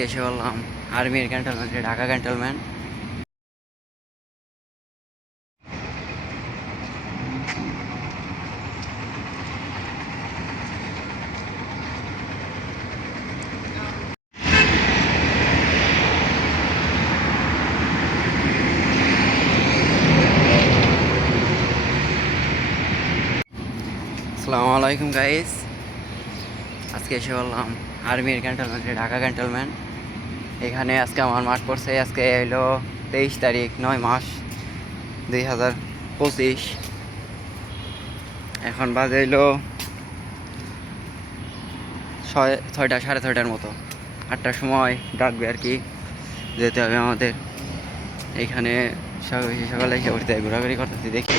আজকে এসে বললাম আর্মির ক্যান্টনমেন্টে ঢাকা ক্যান্টনমেন্ট আসসালামু আলাইকুম গাইস আজকে এসে বললাম, আর্মির ক্যান্টনমেন্টে ঢাকা ক্যান্টনমেন্ট এখানে আজকে আমার মাঠ পড়ছে, আজকে এলো তেইশ তারিখ, নয় মাস, দুই হাজার পঁচিশ। এখন বাজে এলো ছয়, ছয়টা, সাড়ে ছয়টার মতো। আটটার সময় ডাকবে আর কি, যেতে হবে আমাদের। এখানে সকালে সকালে ঘোরাঘুরি করতেছি, দেখি।